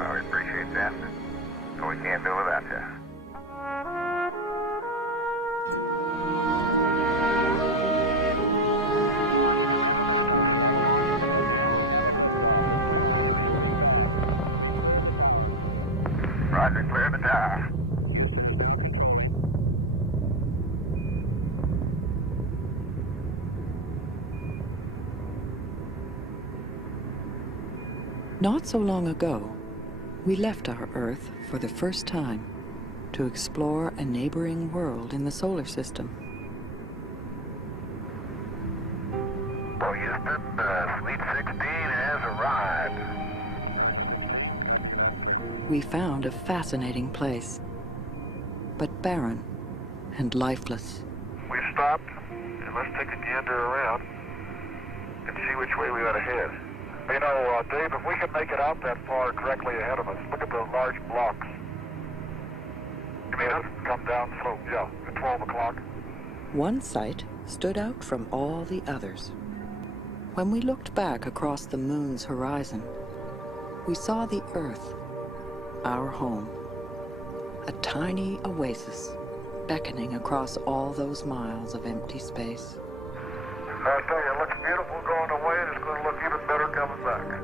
Well, we appreciate that. So we can't do without you. Roger, clear the tower. Not so long ago, we left our Earth for the first time to explore a neighboring world in the solar system. Well, Houston, Sweet 16 has arrived. We found a fascinating place, but barren and lifeless. We stopped, and let's take a gander around and see which way we ought to head. You know, Dave, if we can make it out that far directly ahead of us, look at those large blocks. You mean it? Come down slope, yeah, at 12 o'clock. One sight stood out from all the others. When we looked back across the moon's horizon, we saw the Earth, our home, a tiny oasis beckoning across all those miles of empty space. I tell you, it looks beautiful going away, and it's going to look even better coming back.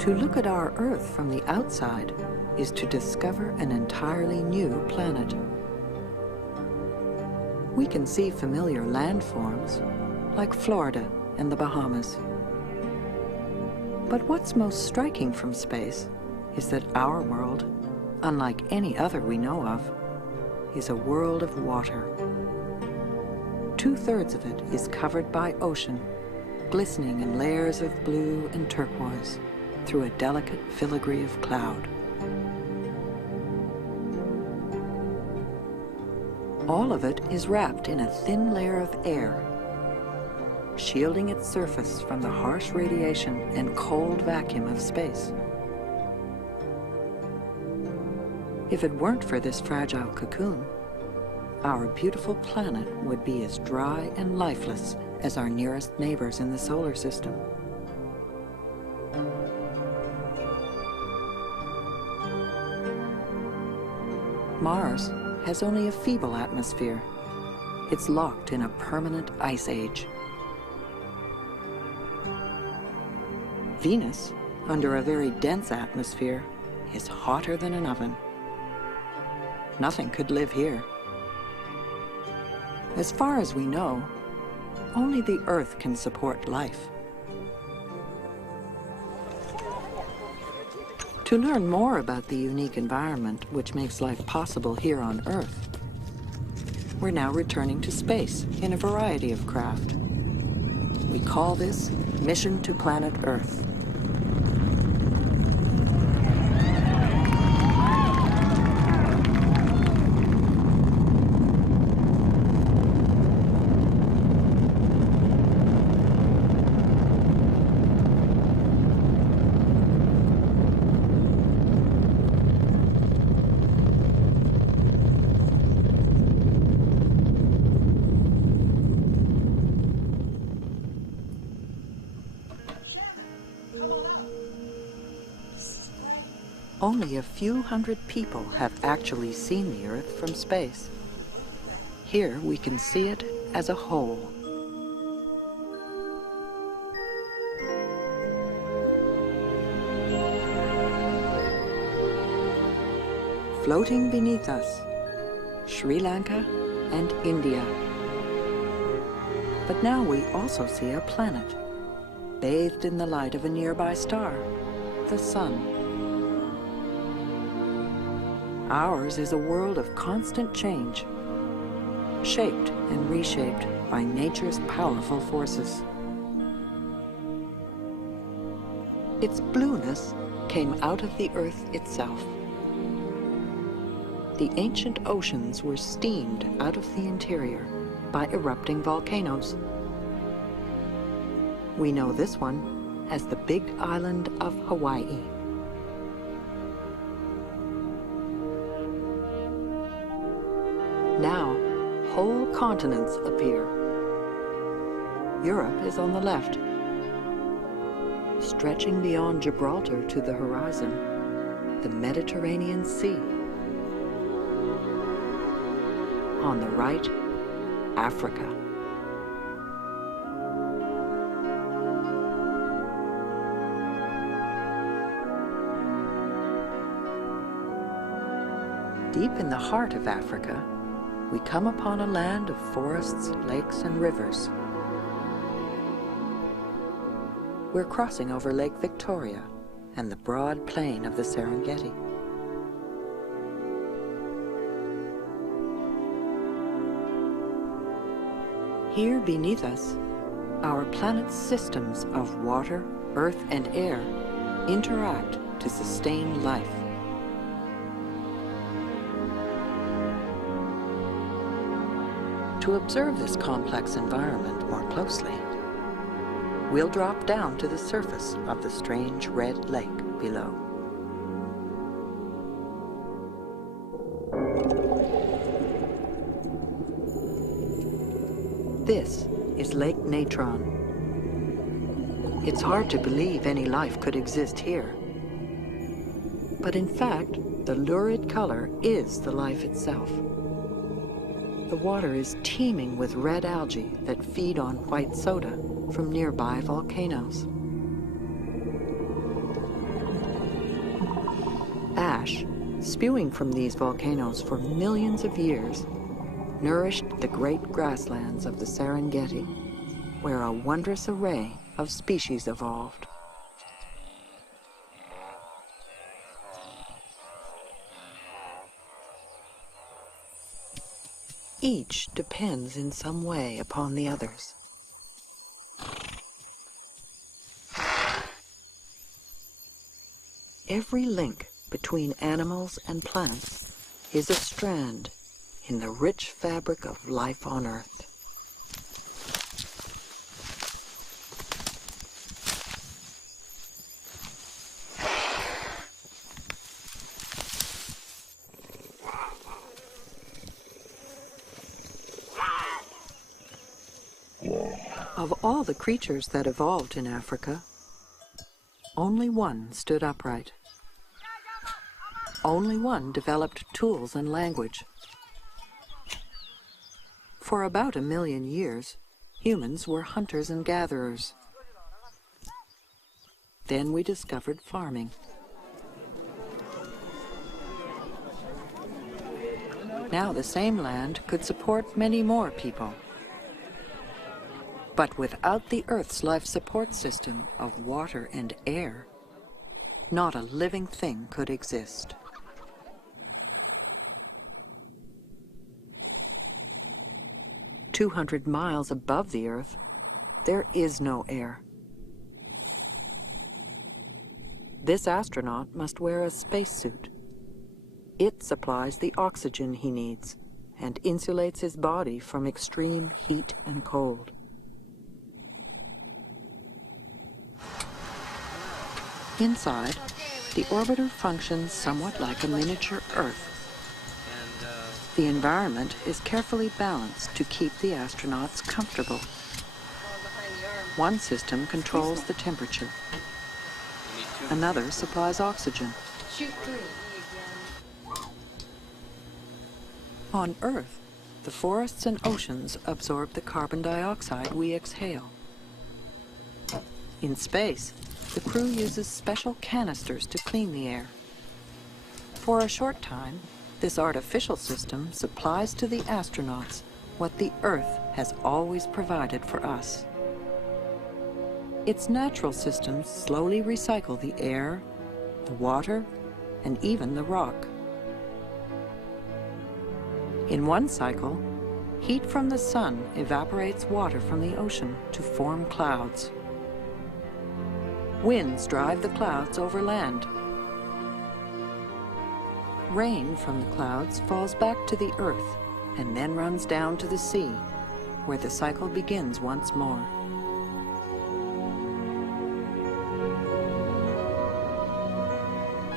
To look at our Earth from the outside is to discover an entirely new planet. We can see familiar landforms, like Florida and the Bahamas. But what's most striking from space is that our world, unlike any other we know of, is a world of water. 2/3 of it is covered by ocean, glistening in layers of blue and turquoise, through a delicate filigree of cloud. All of it is wrapped in a thin layer of air, shielding its surface from the harsh radiation and cold vacuum of space. If it weren't for this fragile cocoon, our beautiful planet would be as dry and lifeless as our nearest neighbors in the solar system. Mars has only a feeble atmosphere. It's locked in a permanent ice age. Venus, under a very dense atmosphere, is hotter than an oven. Nothing could live here. As far as we know, only the Earth can support life. To learn more about the unique environment which makes life possible here on Earth, we're now returning to space in a variety of craft. We call this Mission to Planet Earth. Only a few hundred people have actually seen the Earth from space. Here we can see it as a whole. Floating beneath us, Sri Lanka and India. But now we also see a planet, bathed in the light of a nearby star, the Sun. Ours is a world of constant change, shaped and reshaped by nature's powerful forces. Its blueness came out of the earth itself. The ancient oceans were steamed out of the interior by erupting volcanoes. We know this one as the Big Island of Hawaii. Now, whole continents appear. Europe is on the left. Stretching beyond Gibraltar to the horizon, the Mediterranean Sea. On the right, Africa. Deep in the heart of Africa, we come upon a land of forests, lakes, and rivers. We're crossing over Lake Victoria and the broad plain of the Serengeti. Here beneath us, our planet's systems of water, earth, and air interact to sustain life. To observe this complex environment more closely, we'll drop down to the surface of the strange red lake below. This is Lake Natron. It's hard to believe any life could exist here. But in fact, the lurid color is the life itself. The water is teeming with red algae that feed on white soda from nearby volcanoes. Ash, spewing from these volcanoes for millions of years, nourished the great grasslands of the Serengeti, where a wondrous array of species evolved. Each depends in some way upon the others. Every link between animals and plants is a strand in the rich fabric of life on Earth. Of all the creatures that evolved in Africa, only one stood upright. Only one developed tools and language. For about 1 million years, humans were hunters and gatherers. Then we discovered farming. Now the same land could support many more people. But without the Earth's life support system of water and air, not a living thing could exist. "200 miles above the Earth, there is no air. This astronaut must wear a spacesuit. It supplies the oxygen he needs and insulates his body from extreme heat and cold. Inside, the orbiter functions somewhat like a miniature Earth. The environment is carefully balanced to keep the astronauts comfortable. One system controls the temperature. Another supplies oxygen. On Earth, the forests and oceans absorb the carbon dioxide we exhale. In space, the crew uses special canisters to clean the air. For a short time, this artificial system supplies to the astronauts what the Earth has always provided for us. Its natural systems slowly recycle the air, the water, and even the rock. In one cycle, Heat from the sun evaporates water from the ocean to form clouds. Winds drive the clouds over land. Rain from the clouds falls back to the earth and then runs down to the sea, where the cycle begins once more.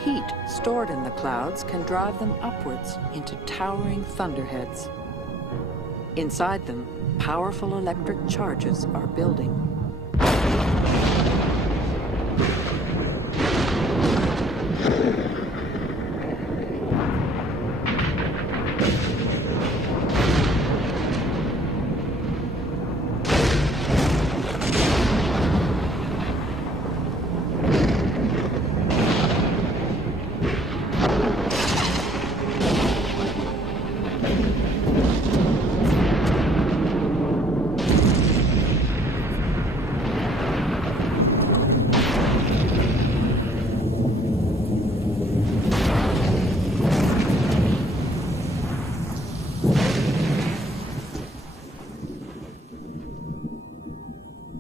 Heat stored in the clouds can drive them upwards into towering thunderheads. Inside them, powerful electric charges are building.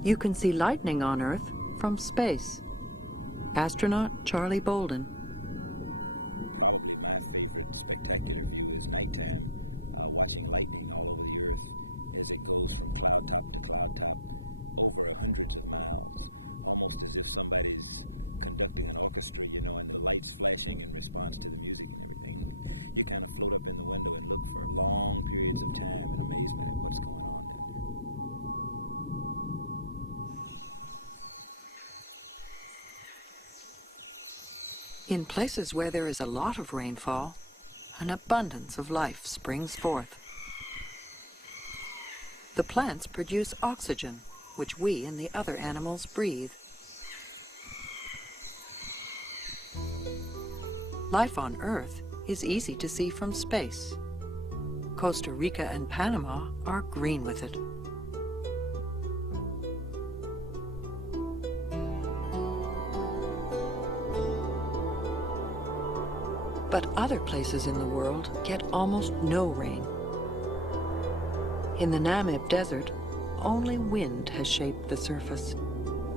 You can see lightning on Earth from space. Astronaut Charlie Bolden. In places where there is a lot of rainfall, an abundance of life springs forth. The plants produce oxygen, which we and the other animals breathe. Life on Earth is easy to see from space. Costa Rica and Panama are green with it. But other places in the world get almost no rain. In the Namib Desert, only wind has shaped the surface,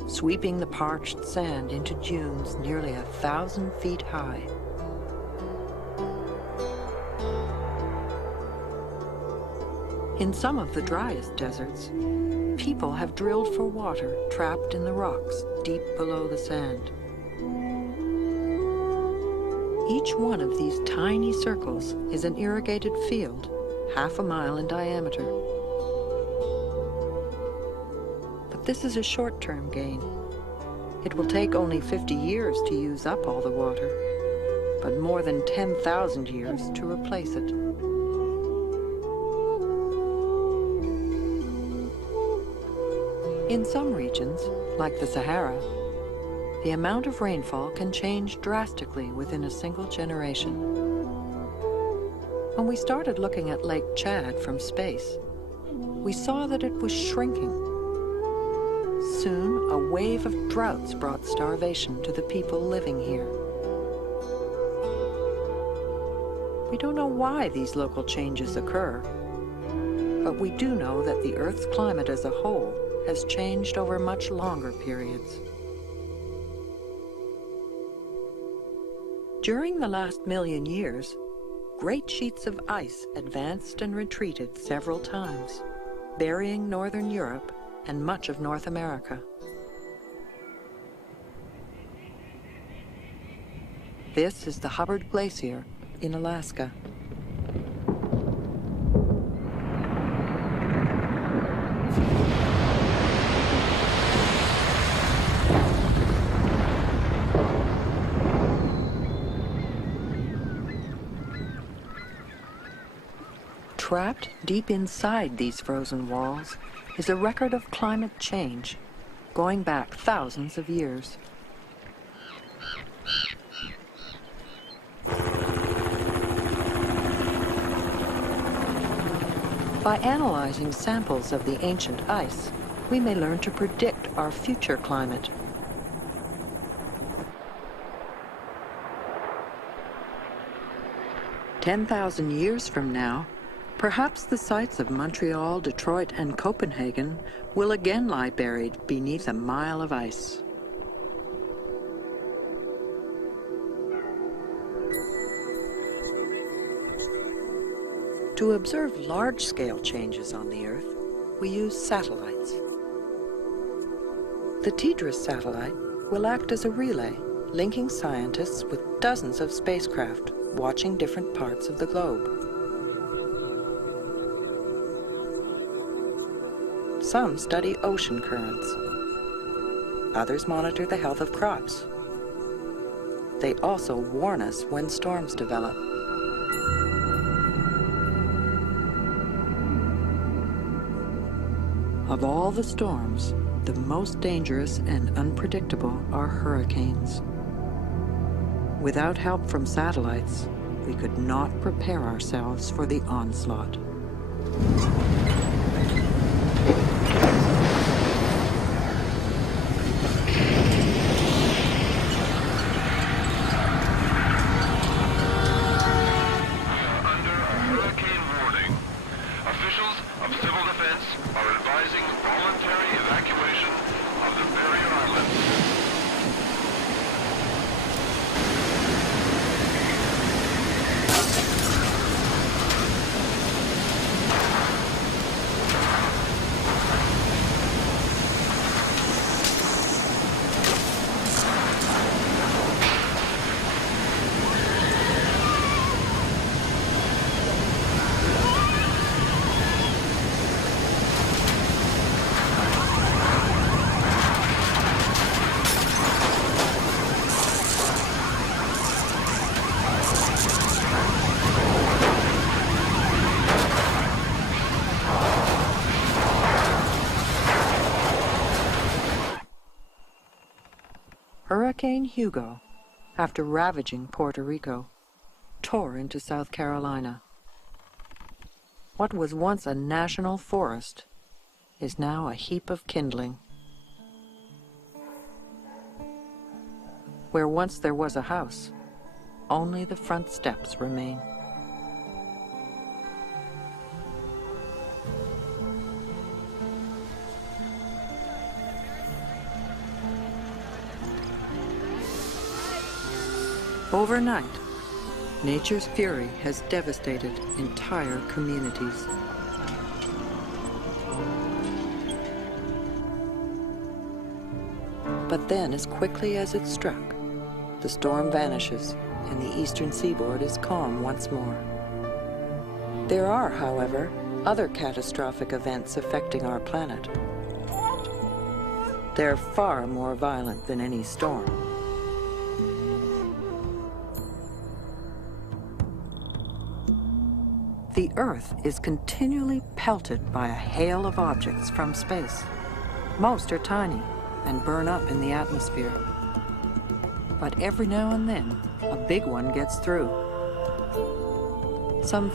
sweeping the parched sand into dunes nearly 1,000 feet high. In some of the driest deserts, people have drilled for water trapped in the rocks deep below the sand. Each one of these tiny circles is an irrigated field, half a mile in diameter. But this is a short-term gain. It will take only 50 years to use up all the water, but more than 10,000 years to replace it. In some regions, like the Sahara, the amount of rainfall can change drastically within a single generation. When we started looking at Lake Chad from space, we saw that it was shrinking. Soon, a wave of droughts brought starvation to the people living here. We don't know why these local changes occur, but we do know that the Earth's climate as a whole has changed over much longer periods. During the last million years, great sheets of ice advanced and retreated several times, burying northern Europe and much of North America. This is the Hubbard Glacier in Alaska. Trapped deep inside these frozen walls is a record of climate change, going back thousands of years. By analyzing samples of the ancient ice, we may learn to predict our future climate. "10,000 years from now, Perhaps the sites of Montreal, Detroit, and Copenhagen will again lie buried beneath a mile of ice. To observe large-scale changes on the Earth, we use satellites. The TDRS satellite will act as a relay, linking scientists with dozens of spacecraft watching different parts of the globe. Some study ocean currents. Others monitor the health of crops. They also warn us when storms develop. Of all the storms, the most dangerous and unpredictable are hurricanes. Without help from satellites, we could not prepare ourselves for the onslaught. Hurricane Hugo, after ravaging Puerto Rico, tore into South Carolina. What was once a national forest is now a heap of kindling. Where once there was a house, only the front steps remain. Overnight, nature's fury has devastated entire communities. But then, as quickly as it struck, the storm vanishes and the eastern seaboard is calm once more. There are, however, other catastrophic events affecting our planet. They're far more violent than any storm. The Earth is continually pelted by a hail of objects from space. Most are tiny and burn up in the atmosphere. But every now and then, a big one gets through. Some